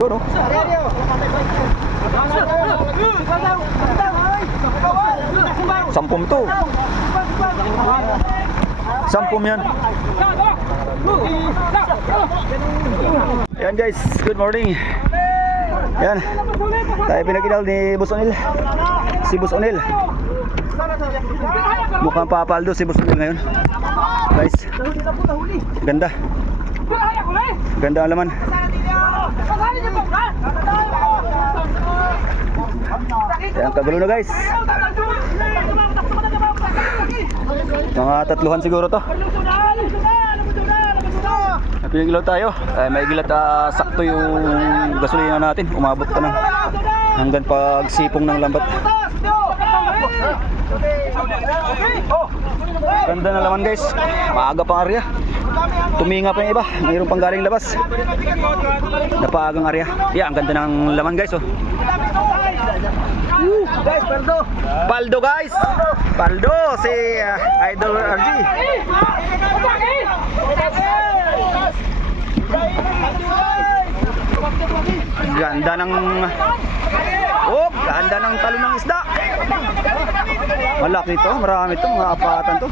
No? 10 to. 10 yan. Yan guys, good morning. Yan, tayo pinag-inal ni Boss Onil. Si Boss Onil mukhang papaldo si Boss Onil ngayon. Guys, ganda. Ganda ang laman. Yan, kagulo na guys. Mga 3 siguro to. Pinagilaw tayo. May gilat, sakto yung gasolina natin. Umabot pa ng hanggang pagsipong ng lambat. Ganda na laman guys. Maaga pang area. Tuminga pa yung iba. Mayroon pang galing labas. Napaagang area. Yeah, ang ganda ng laman guys. Oh. Guys, Paldo. Paldo guys. Paldo si Idol RG. Ganda ng ganda ng talo ng isda. Malaki to, marami to, mga apatan to.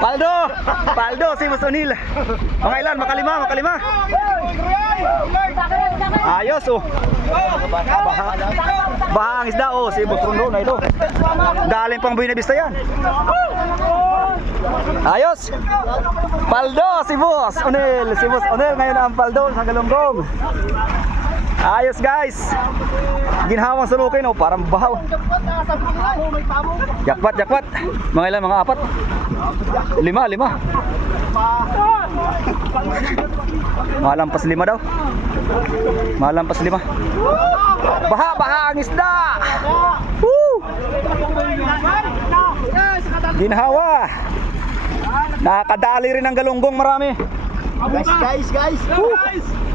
Paldo! Paldo si Boss Onil. Mga ilan, makalima. Ayos oh. Baha ang isda oh, si Boss Rondo na ito. Galing pang Buena Vista yan. Ayos. Paldo si Boss Onil. Si Boss Onil ngayon ang paldo sa Galunggong. Ayos guys. Ginhawang salukin oh, parang bahaw. Jakpat. Mga ilan, mga 4. 5. Malampas 5 daw. Malampas 5. Baha ang isda. Woo! Ginhawa. Nakadali rin ang Galunggong marami. Guys.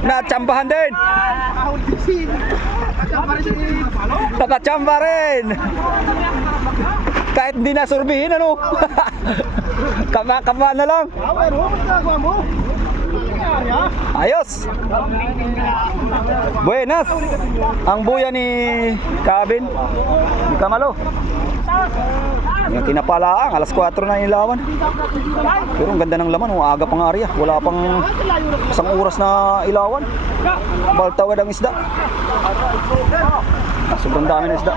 Natsambahan din. Nakachamba rin. Kahit hindi nasurbihin ano. Kama na lang. Ayos. Buenas. Ang buya ni Kabin ni Kamalo. Yung tinapalaang alas 4 na ilawan. Pero ang ganda ng laman, aga pang area. Wala pang 1 oras na ilawan. Baltawad ang isda. Sobrang dami ng isda.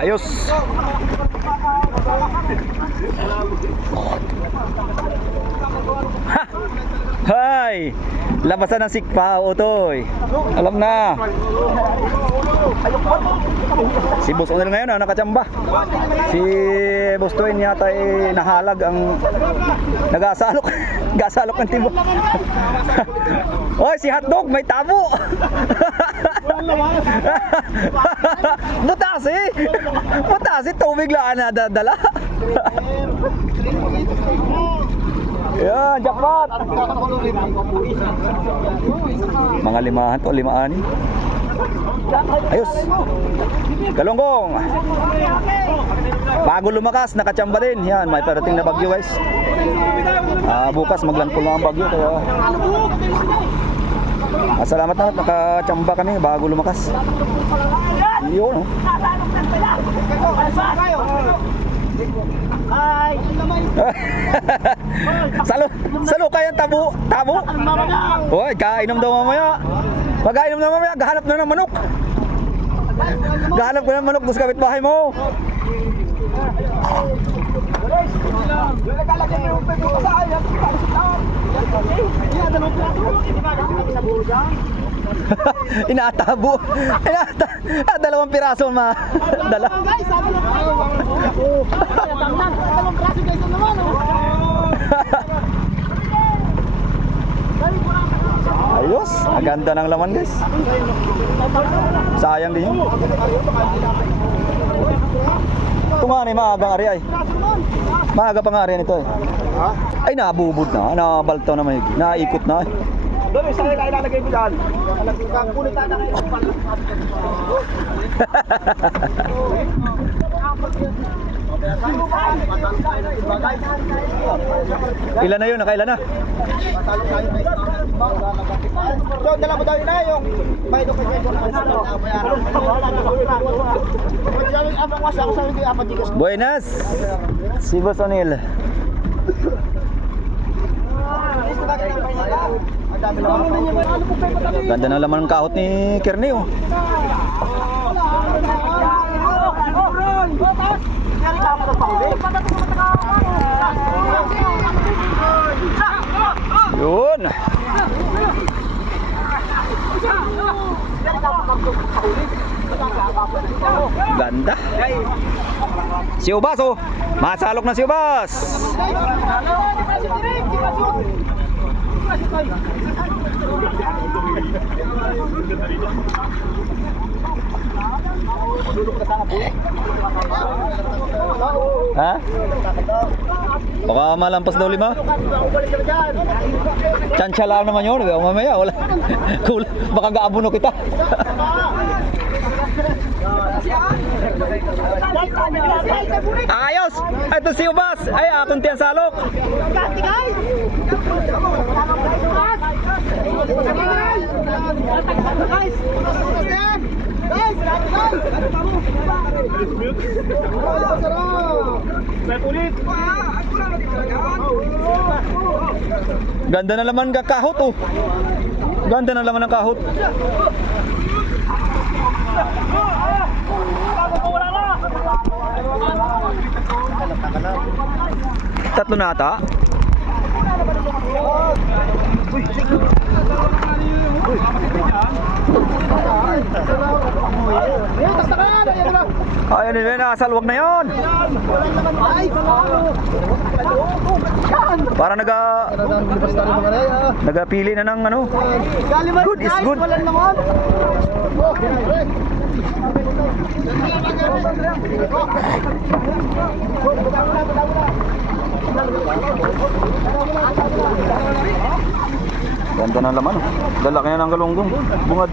Ayos. Hay! Labasan ng sikpa, Utoy. Alam na. Si Boss Onil ngayon nakachamba. Si Boss Twin yata ay nahalag ang nagasalok. Gasalok ng tibo. Oy, si Hotdog may tabo. Butasi tubig lang na dadala. Yan, jackpot. Mga 5 to, 5-6. Ayos. Galunggong. Bago lumakas, nakachamba din. Yan, may parating na bagyo guys. Bukas maglandfall na ang bagyo kaya salamat na nakachamba kami bago lumakas. Yun oh. Salo kayang tabo. Hoy, kainom daw mamaya. Pag-ainom na mamaya, gahanap na ng manok. Gahanap ko ng manok doon sa kapitbahay mo. Inatabo. 2 piraso ma. Dala. Ayos, ang ganda ng laman guys. Sayang din yun. Ito nga na maagang ari ay. Maaga pa nga ari nito eh. Ay nabubod na, nabaltaw na may, naikot na eh. Doon, isa kayo ilalagay mo dyan. Kulitan na kayo. Ilan na yun? Nakailan na? So, dala mo daw yun na yung bayad ko kay Buenas! Si Boss O'Neil. Ganda ng laman ng kahot ni Kearney, oh. Yun. Ganda. Si Ubas, oh. Masalok na si Ubas. Ha? Baka malampas daw 5. Tsansya naman yun. Mamaya wala. Baka gaabuno kita. Ayos! Ito si Ubas. Ay, akong tiyan salok. Ganda na laman ng kahot, oh. Ganda na laman ng kahot. Tatlo na ata. Ayun din, nakasalwag na yon. Para nagapili na ng ano. Good is good. Ganda ng laman, oh. Lalaki na ng galunggong. Bungad.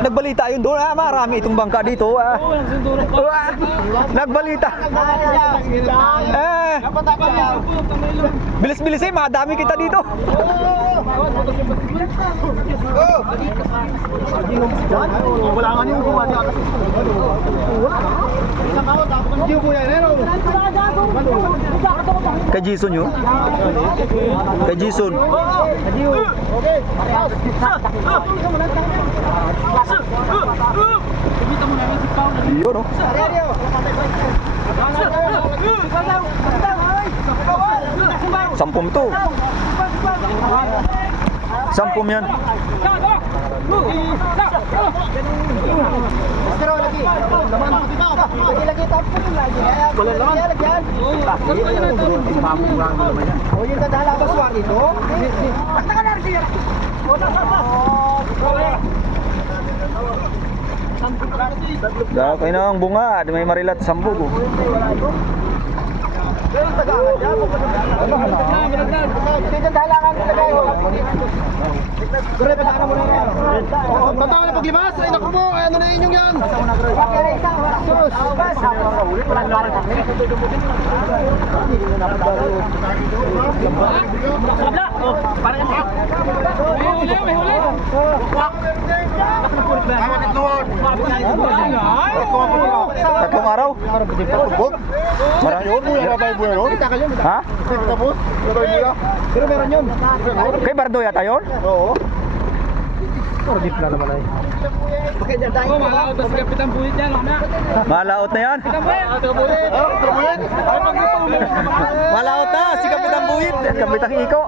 Nagbalita yun doon, marami itong bangka dito. Nagbalita. Bilis-bilis eh, madami kita dito. Wala nga yung gumani. Kay Jason yun? Kay Jason. Yun, oh. 10 to. 10 yan. Dahil kayo na ang bunga, may marilat 10 ko. Tatawa na paglibas, ay naku mo, ano na inyong yan? Tatlong araw? Ha? Pero meron yun. Kay Bardo yata yun? Oo. Pero di pala naman ay. Malaot na si Kapitan Buhit yan, Malaot na yan? Malaot na si Kapitan Buhit at Kapitan Iko.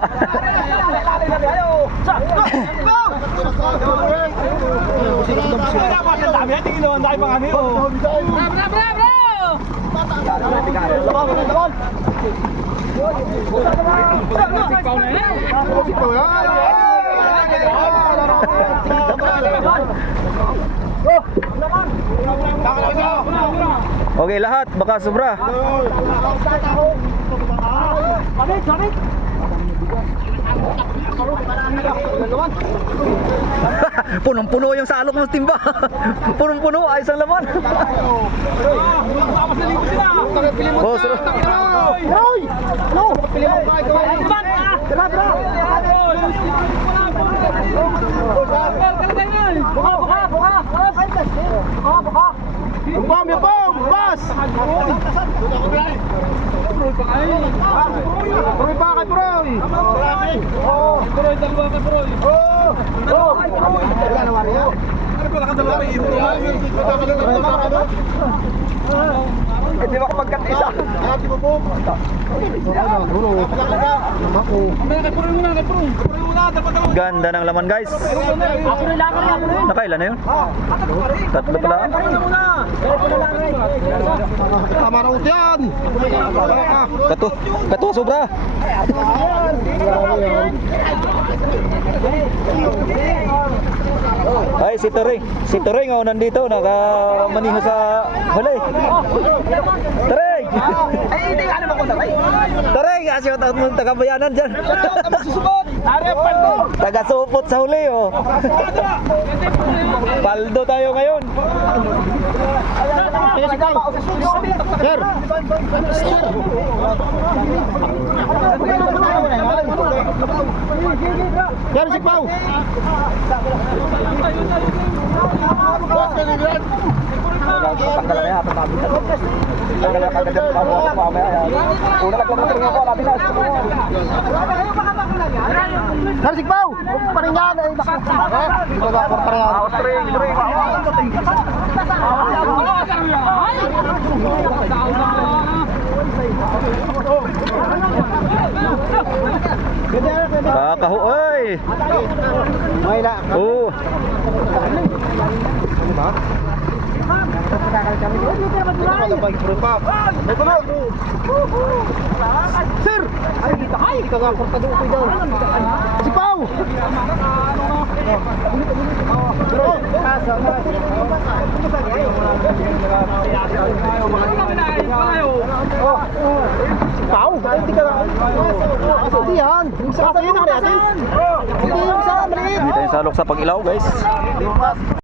Okay lahat, baka sobra. Punong-puno yung salok ng timba. Punong-puno, ayos ang laman. Oh, sir. Roy! No! Pili mo ba ito? Tara, tara! Bum, bas! Proy pa kay Proy! Proy, dalawa ka, Proy. Wala na wariyo. Hindi makapagkat isa. Kay Proy muna, kay Proy. Proy muna, dapat daw. Ganda ng laman guys. Nakailan na yun? Tatlo pala. Tama na uti yan! Kato sobra. Ay, si Toring. Si Toring oh, nandito. Nakamaniho sa huli. Toring! Ay, hindi ka naman ko na kayo. Toring! Asyo taon mo tagabayanan dyan. Magsusubot! Are, paldo! Taga-supot sa huli oh. Paldo tayo ngayon. Sir! Sir, si Pao! Tanggal na yan. Tanggal na kagad yung mamaya. Una nagkamutin ako. Labi na. Sir, si Pao! Paringan! Kakahoy! May na. Oo. Sir! Ay, kita kay! Kita nga, portado ko daw. Si Pao! Si Pao? Ay, hindi ka nga. Hindi yan. Yung sa kayo na natin. Hindi yung sa maliit. Dito yung salok sa pag-ilaw guys.